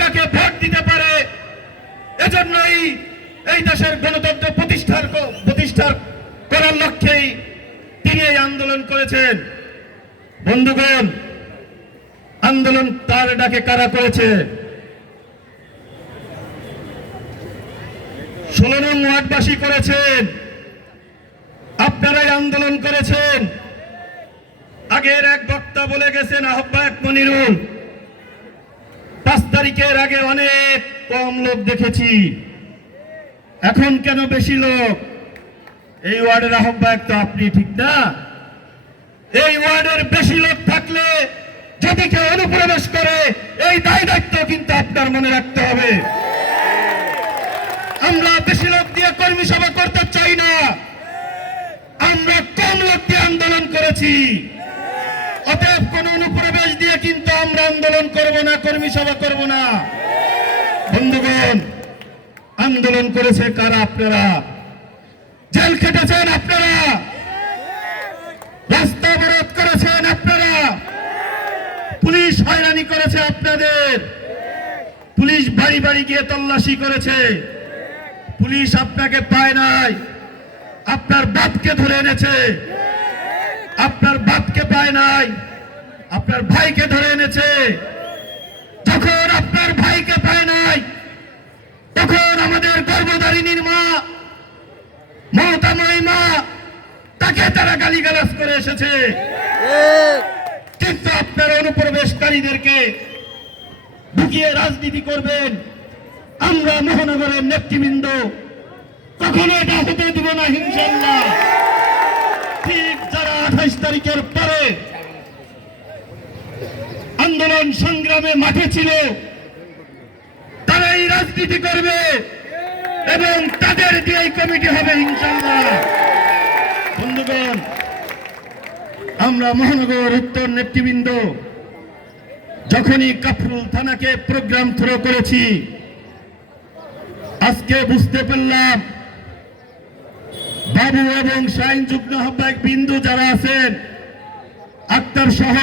কাকে ভোট দিতে পারে, এজন্যই এই দেশের গণতন্ত্র প্রতিষ্ঠা করার লক্ষ্যেই তিনি এই আন্দোলন করেছেন। বন্ধুগণ, আন্দোলন তার ডাকে কারা করেছে? 16 নং ওয়ার্ডবাসী করেছেন, আপনারাই আন্দোলন করেছেন। আগের এক বক্তা বলে গেছেন, আহ্বায়ক মনিরুল, 5 তারিখের আগে অনেক কম লোক দেখেছি, এখন কেন বেশি লোক? এই ওয়ার্ডের আহ্বায়ক তো আপনি, ঠিক না? এই ওয়ার্ডের বেশি লোক থাকলে যদি কেউ অনুপ্রবেশ করে, এই দায় দায়িত্ব কিন্তু আপনার মনে রাখতে হবে। আমরা বেশি লোক দিয়ে কর্মী সভা করতে চাই না, আমরা কম লোক দিয়ে আন্দোলন করেছি। অতএব কোন অনুপ্রবেশ দিয়ে কিন্তু আমরা আন্দোলন করব না, কর্মী সভা করব না। বন্ধুগণ, আন্দোলন করেছে কারা? আপনারা। জেল খেটেছেন আপনারা, রাস্তা অবরোধ করেছেন আপনারা, পুলিশ হয়রানি করেছে আপনাদের, পুলিশ বাড়ি বাড়ি গিয়ে তল্লাশি করেছে, পুলিশ আপনাকে পায় নাই, আপনার বাপকে ধরে এনেছে, আপনার বাপকে পায় নাই, আপনার ভাইকে ধরে এনেছে। যখন আপনার ভাইকে পায় নাই, তখন আমাদের গর্ভধারিণীর মা, মমতাময়ী মা, তাকে তারা গালিগালাজ করে এসেছে। কিন্তু আপনারা অনুপ্রবেশকারীদেরকে ঢুকিয়ে রাজনীতি করবেন, আমরা মহানগরের নেতৃবৃন্দ কখনো এটা হতে দিব না, ইনশাআল্লাহ। ঠিক যারা 28 তারিখের পরে আন্দোলন সংগ্রামে মাঠে ছিল, তারাই রাজনীতি করবে এবং তাদের দিয়ে কমিটি হবে, ইনশাআল্লাহ। বন্ধুগণ, আমরা মহানগর উত্তর নেতৃবৃন্দ যখনই কাফরুল থানাকে প্রোগ্রাম থ্রো করেছি, আজকে বুঝতে পারলাম বাবু এবং শাহিন যুগ্ম আহ্বায়ক বিন্দু যারা আছেন, আক্তার সহ